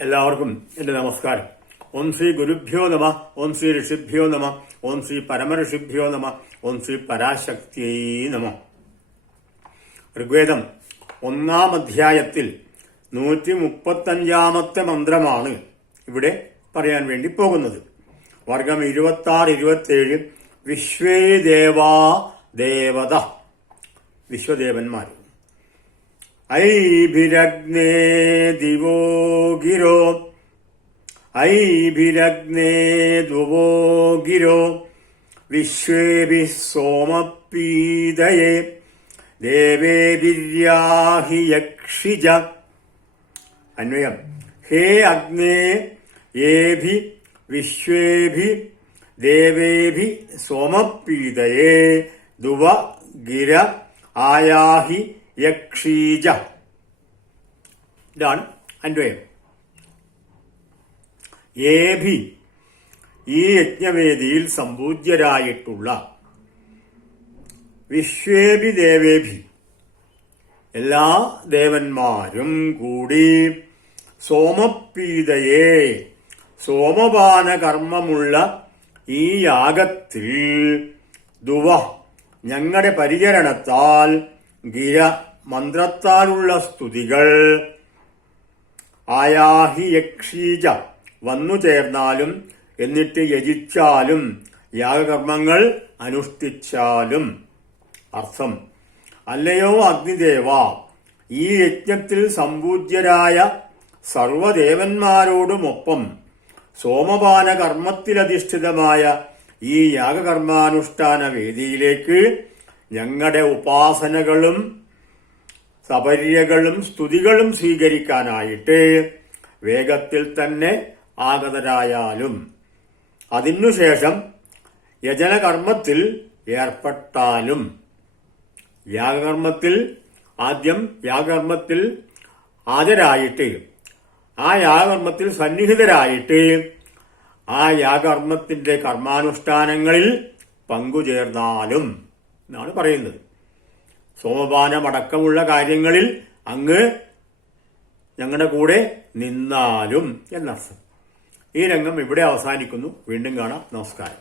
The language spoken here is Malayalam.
എല്ലാവർക്കും എന്റെ നമസ്കാരം. ഓം ശ്രീ ഗുരുഭ്യോ നമ, ഓം ശ്രീ ഋഷിഭ്യോ നമ, ഓം ശ്രീ പരമഋഷിഭ്യോ നമ, ഓം ശ്രീ പരാശക്തിയേ നമ. ഋഗ്വേദം 1-ാം അധ്യായത്തിൽ 135-ാമത്തെ മന്ത്രമാണ് ഇവിടെ പറയാൻ വേണ്ടി പോകുന്നത്. വർഗം 26-27. വിശ്വേ ദേവാ ദേവത, വിശ്വദേവന്മാർ. ഐഭിരഗ്നേ ദിവോ ഗിരോ, ഐഭിരഗ്നേ ദ്വോ ഗിരോ, വിശ്വേഭിഃ സോമപീതയേ, ദേവേഭിര്യാഹി യക്ഷിജ. അന്വയം: ഹേ അഗ്നേ യേഭി വിശ്വേഭി ദേവേഭി സോമപീതയേ ദ്വ ഗിര ആയാഹി യക്ഷീജ. ഇതാണ് അന്വയം. ഏഭി, ഈ യജ്ഞവേദിയിൽ സംപൂജ്യരായിട്ടുള്ള, വിശ്വേഭി ദേവേഭി, എല്ലാ ദേവന്മാരും കൂടി, സോമപീതയെ, സോമപാന കർമ്മമുള്ള ഈ യാഗത്തിൽ, ദുവ, ഞങ്ങളുടെ പരിചരണത്താൽ, ഗിര, മന്ത്രത്താലുള്ള സ്തുതികൾ, ആയാഹി യക്ഷീജ, വന്നു ചേർന്നാലും എന്നിട്ട് യജിച്ചാലും യാഗകർമ്മങ്ങൾ അനുഷ്ഠിച്ചാലും. അർത്ഥം: അല്ലയോ അഗ്നിദേവ, ഈ യജ്ഞത്തിൽ സംപൂജ്യരായ സർവദേവന്മാരോടുമൊപ്പം സോമപാന കർമ്മത്തിലധിഷ്ഠിതമായ ഈ യാഗകർമാനുഷ്ഠാന വേദിയിലേക്ക് ഞങ്ങളുടെ ഉപാസനകളും സപര്യകളും സ്തുതികളും സ്വീകരിക്കാനായിട്ട് വേഗത്തിൽ തന്നെ ആഗതരായാലും, അതിനുശേഷം യജനകർമ്മത്തിൽ ഏർപ്പെട്ടാലും. ആദ്യം യാഗകർമ്മത്തിൽ ഹാജരായിട്ട്, ആ യാഗകർമ്മത്തിൽ സന്നിഹിതരായിട്ട്, ആ യാഗകർമ്മത്തിന്റെ കർമാനുഷ്ഠാനങ്ങളിൽ പങ്കുചേർന്നാലും എന്നാണ് പറയുന്നത്. സോമപാനമടക്കമുള്ള കാര്യങ്ങളിൽ അങ്ങ് ഞങ്ങളുടെ കൂടെ നിന്നാലും എന്നർത്ഥം. ഈ രംഗം ഇവിടെ അവസാനിക്കുന്നു. വീണ്ടും കാണാം. നമസ്കാരം.